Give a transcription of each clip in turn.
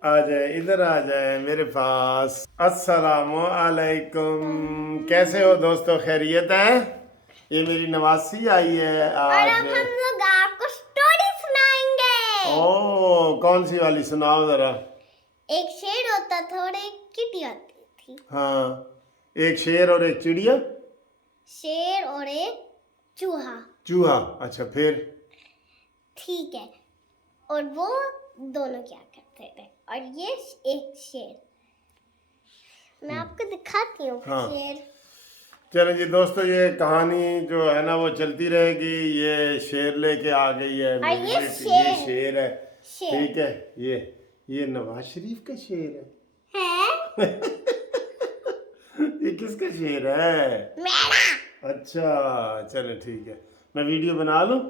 आ जाए, इधर आ जाए मेरे पास। अस्सलाम वालेकुम। कैसे हो दोस्तों, खैरियत है? ये मेरी नवासी आई है आज। और अब हम लोग आपको स्टोरी सुनाएंगे। ओ, कौन सी वाली सुनाओ जरा। एक शेर होता था और एक चिड़िया होती थी। हाँ, एक शेर और एक चिड़िया। शेर और एक चूहा। चूहा, अच्छा फिर? ठीक है। और वो दोनों क्या करते थे, और ये एक शेर, मैं आपको दिखाती हूँ। हाँ। शेर। चलो जी दोस्तों, ये कहानी जो है ना वो चलती रहेगी। ये शेर लेके आ गई है और मेरी ये बेटी। शेर ये शेर है। शेर ठीक है। ये नवाज शरीफ का शेर है। ये किसका शेर है? मेरा। अच्छा, चलो ठीक है, मैं वीडियो बना लूं।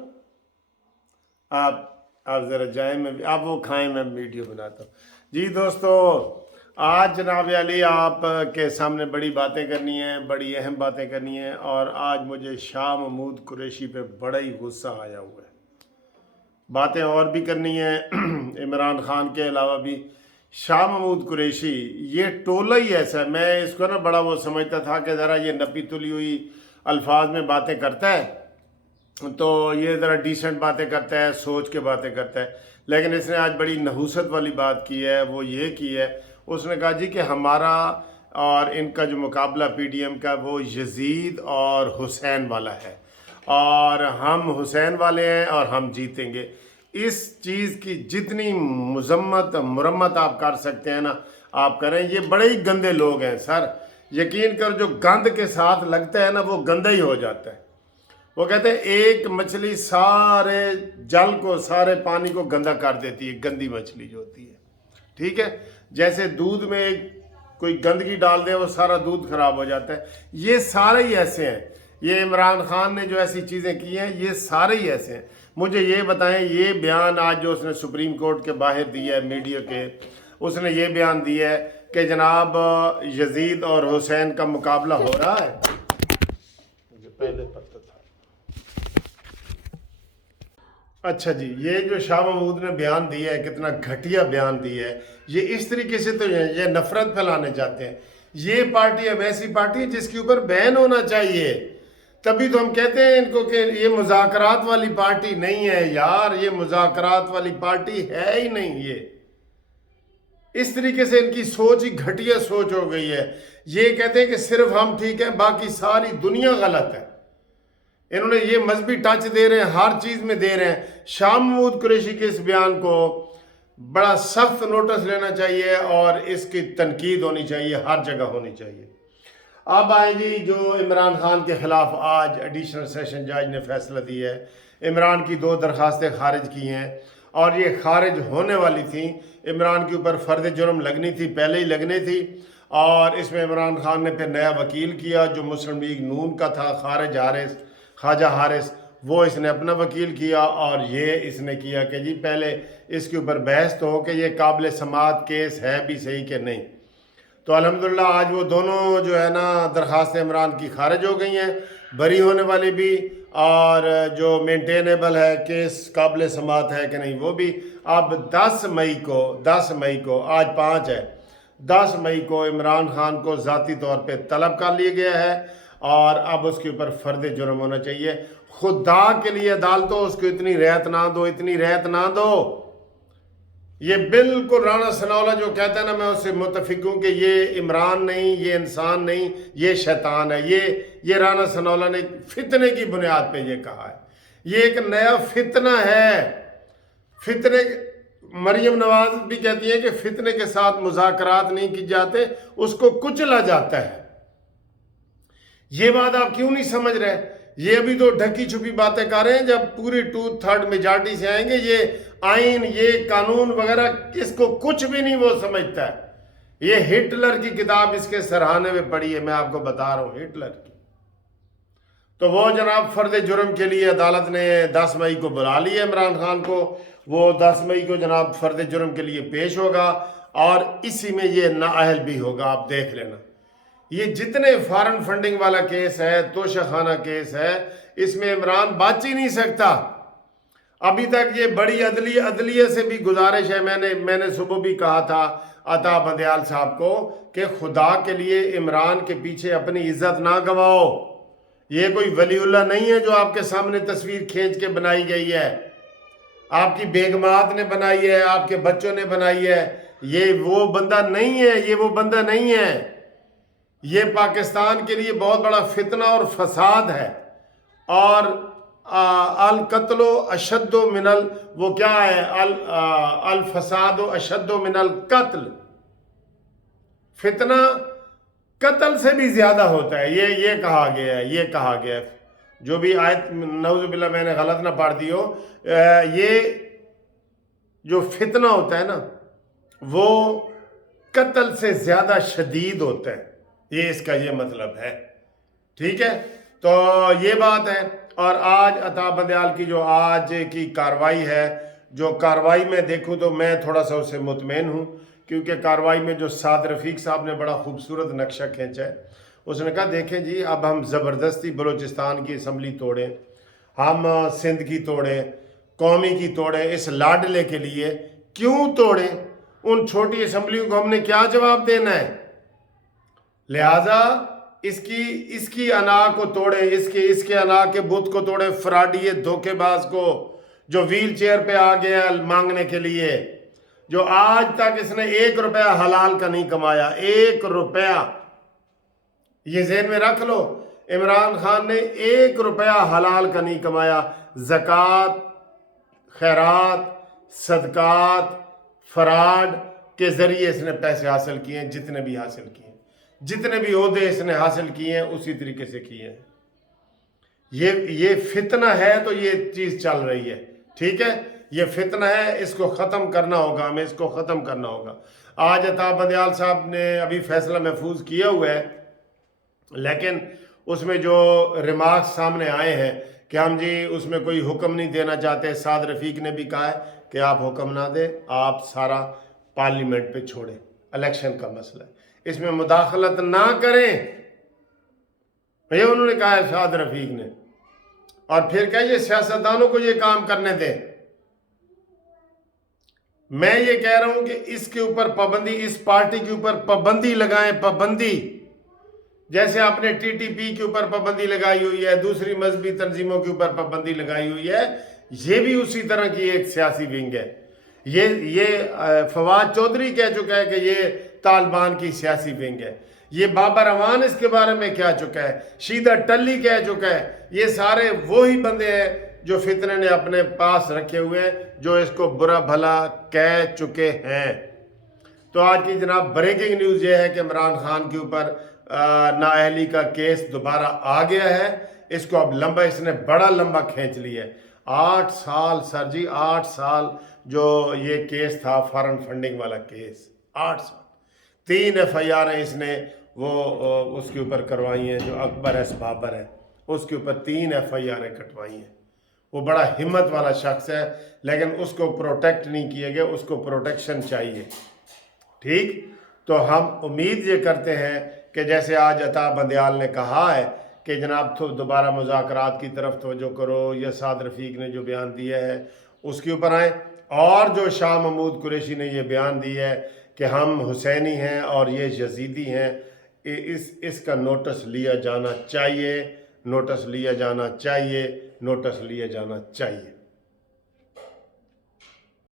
आप ज़रा जाएं, मैं आप वो खाएं, मैं वीडियो बनाता हूँ। जी दोस्तों, आज जनाब अली आप के सामने बड़ी बातें करनी है, बड़ी अहम बातें करनी है। और आज मुझे शाह महमूद कुरैशी पे बड़ा ही गुस्सा आया हुआ है। बातें और भी करनी है इमरान खान के अलावा भी। शाह महमूद कुरैशी ये टोला ही ऐसा है। मैं इसको ना बड़ा वो समझता था कि ज़रा ये नपी तुली हुई अल्फाज में बातें करता है, तो ये ज़रा डिसेंट बातें करता है, सोच के बातें करता है। लेकिन इसने आज बड़ी नहूसत वाली बात की है। वो ये की है, उसने कहा जी कि हमारा और इनका जो मुकाबला पीडीएम का वो यजीद और हुसैन वाला है, और हम हुसैन वाले हैं और हम जीतेंगे। इस चीज़ की जितनी मजम्मत मुरम्मत आप कर सकते हैं ना, आप करें। ये बड़े ही गंदे लोग हैं सर। यकीन कर, जो गंद के साथ लगता है ना वो गंदा ही हो जाता है। वो कहते हैं एक मछली सारे जल को, सारे पानी को गंदा कर देती है, गंदी मछली जो होती है। ठीक है, जैसे दूध में कोई गंदगी डाल दे वो सारा दूध खराब हो जाता है। ये सारे ही ऐसे हैं। ये इमरान खान ने जो ऐसी चीज़ें की हैं ये सारे ही ऐसे हैं। मुझे ये बताएं, ये बयान आज जो उसने सुप्रीम कोर्ट के बाहर दिया है मीडिया के, उसने it बयान दिया है कि जनाब यजीद और हुसैन का मुकाबला हो रहा है। मुझे पहले पता था। अच्छा जी, ये जो शाह महमूद ने बयान दिया है, कितना घटिया बयान दिया है। ये इस तरीके से तो ये नफरत फैलाने चाहते हैं। ये पार्टी अब ऐसी पार्टी है जिसके ऊपर बैन होना चाहिए। तभी तो हम कहते हैं इनको कि ये मुज़ाकरात वाली पार्टी नहीं है यार, ये मुज़ाकरात वाली पार्टी है ही नहीं। ये इस तरीके से इनकी सोच ही घटिया सोच हो गई है। ये कहते हैं कि सिर्फ हम ठीक है, बाकी सारी दुनिया गलत है। इन्होंने ये मजहबी टच दे रहे हैं, हर चीज़ में दे रहे हैं। शाह महमूद कुरैशी के इस बयान को बड़ा सख्त नोटिस लेना चाहिए और इसकी तनकीद होनी चाहिए, हर जगह होनी चाहिए। अब आएगी जो इमरान खान के खिलाफ आज एडिशनल सेशन जज ने फैसला दिया है। इमरान की 2 दरखास्तें खारिज की हैं और ये खारिज होने वाली थी। इमरान के ऊपर फ़र्द जुर्म लगनी थी, पहले ही लगनी थी। और इसमें इमरान खान ने फिर नया वकील किया जो मुस्लिम लीग नून का था, ख्वाजा हारिस, वो इसने अपना वकील किया। और ये इसने किया कि जी पहले इसके ऊपर बहस तो हो कि ये काबिल समाअत केस है भी सही कि नहीं। तो अल्हम्दुलिल्लाह आज वो दोनों जो है ना दरखास्तें इमरान की खारिज हो गई हैं, बरी होने वाली भी, और जो मेंटेनेबल है केस काबिल समाअत है कि नहीं वो भी। अब 10 मई को आज 5 है, 10 मई को इमरान खान को ज़ाती तौर पे तलब कर लिया गया है और अब उसके ऊपर फ़र्द जुर्म होना चाहिए। खुदा के लिए अदालतों उसको इतनी रियायत ना दो। ये बिल्कुल राना सनाउल्लाह जो कहता है ना, मैं उससे मुतफिक हूँ कि ये इमरान नहीं, ये इंसान नहीं, ये शैतान है। ये राना सनाउल्लाह ने फितने की बुनियाद पे ये कहा है। ये एक नया फितना है। फितने, मरियम नवाज भी कहती है कि फितने के साथ मुज़ाकरात नहीं की जाते, उसको कुचला जाता है। ये बात आप क्यों नहीं समझ रहे? ये अभी तो ढकी छुपी बातें कर रहे हैं। जब पूरी 2/3 मेजॉरिटी से आएंगे, ये आइन, ये कानून वगैरह, इसको कुछ भी नहीं वो समझता है। ये हिटलर की किताब इसके सराहने में पड़ी है, मैं आपको बता रहा हूँ, हिटलर की। तो वो जनाब फर्द जुर्म के लिए अदालत ने 10 मई को बुला लिया इमरान खान को। वो 10 मई को जनाब फर्द जुर्म के लिए पेश होगा और इसी में ये नाअहल भी होगा। आप देख लेना, ये जितने फॉरेन फंडिंग वाला केस है, तोशाखाना केस है, इसमें इमरान बच ही नहीं सकता। अभी तक ये बड़ी अदलिया से भी गुजारिश है, मैंने सुबह भी कहा था अता बंदयाल साहब को कि खुदा के लिए इमरान के पीछे अपनी इज्जत ना गवाओ। ये कोई वलीउल्लाह नहीं है जो आपके सामने तस्वीर खींच के बनाई गई है, आपकी बेगमात ने बनाई है, आपके बच्चों ने बनाई है। ये वो बंदा नहीं है, ये वो बंदा नहीं है। ये पाकिस्तान के लिए बहुत बड़ा फितना और फसाद है। और अल कत्लो अशद्दो मिनल, वो क्या है, अल फसादो अशद्दो मिनल कत्ल, फितना कत्ल से भी ज्यादा होता है। ये कहा गया है, ये कहा गया है। जो भी आयत नऊजुबिल्लाह मैंने गलत ना पढ़ दी हो, ये जो फितना होता है ना वो कत्ल से ज्यादा शदीद होता है, ये इसका ये मतलब है। ठीक है, तो ये बात है। और आज अता बंदयाल की जो आज की कार्रवाई है, जो कार्रवाई में देखूं तो मैं थोड़ा सा उससे मुतमईन हूँ, क्योंकि कार्रवाई में जो साद रफ़ीक साहब ने बड़ा खूबसूरत नक्शा खींचा है। उसने कहा देखें जी, अब हम ज़बरदस्ती बलूचिस्तान की असम्बली तोड़ें, हम सिंध की तोड़ें, कौमी की तोड़ें, इस लाडले के लिए क्यों तोड़ें? उन छोटी असम्बलियों को हमने क्या जवाब देना है? लिहाजा इसकी अना को तोड़े, इसके अना के बुत को तोड़े, फ्राडी धोखेबाज को जो व्हील चेयर पे आ गया मांगने के लिए, जो आज तक इसने 1 रुपया हलाल का नहीं कमाया, 1 रुपया। ये ज़हन में रख लो, इमरान खान ने 1 रुपया हलाल का नहीं कमाया। ज़कात, खैरात, सदकात, फराड के ज़रिए इसने पैसे हासिल किए हैं, जितने भी हासिल किए, जितने भी ओहदे इसने हासिल किए हैं उसी तरीके से किए हैं। ये फितना है, तो ये चीज़ चल रही है। ठीक है, ये फितना है, इसको ख़त्म करना होगा, हमें इसको ख़त्म करना होगा। आज अता बंदयाल साहब ने अभी फैसला महफूज किया हुआ है, लेकिन उसमें जो रिमार्क्स सामने आए हैं कि हम जी उसमें कोई हुक्म नहीं देना चाहते। साद रफ़ीक ने भी कहा है कि आप हुक्म ना दें, आप सारा पार्लियामेंट पे छोड़ें, इलेक्शन का मसला है, इसमें मुदाखलत ना करें, ये उन्होंने कहा है साद रफ़ीक ने। और फिर कहिए सियासतदानों को ये काम करने दें। मैं ये कह रहा हूं कि इसके ऊपर पाबंदी, इस पार्टी के ऊपर पाबंदी लगाएं, पाबंदी। जैसे आपने टीटीपी के ऊपर पाबंदी लगाई हुई है, दूसरी मजहबी तंजीमों के ऊपर पाबंदी लगाई हुई है, ये भी उसी तरह की एक सियासी विंग है। ये फवाद चौधरी कह चुका है कि ये तालिबान की सियासी विंग है। ये बाबर अवान इसके बारे में कह चुका है, शीदा टल्ली कह चुका है। ये सारे वही बंदे हैं जो फितने ने अपने पास रखे हुए हैं, जो इसको बुरा भला कह चुके हैं। तो आज की जनाब ब्रेकिंग न्यूज़ ये है कि इमरान खान के ऊपर नाअहली का केस दोबारा आ गया है। इसको अब लंबा, इसने बड़ा लंबा खींच लिया है। 8 साल सर जी, 8 साल जो ये केस था, फॉरेन फंडिंग वाला केस, 8 साल। 3 FIR इसने वो उसके ऊपर करवाई हैं, जो अकबर एस बाबर है उसके ऊपर 3 FIR कटवाई हैं। वो बड़ा हिम्मत वाला शख्स है, लेकिन उसको प्रोटेक्ट नहीं किए गए, उसको प्रोटेक्शन चाहिए। ठीक, तो हम उम्मीद ये करते हैं कि जैसे आज अता बंदयाल ने कहा है कि जनाब तो दोबारा मुज़ाकरात की तरफ तवज्जो करो, या साद रफ़ीक ने जो बयान दिया है उसके ऊपर आए, और जो शाह महमूद कुरैशी ने ये बयान दिया है कि हम हुसैनी हैं और ये यजीदी हैं, इसका नोटिस लिया जाना चाहिए, नोटिस लिया जाना चाहिए, नोटिस लिया जाना चाहिए।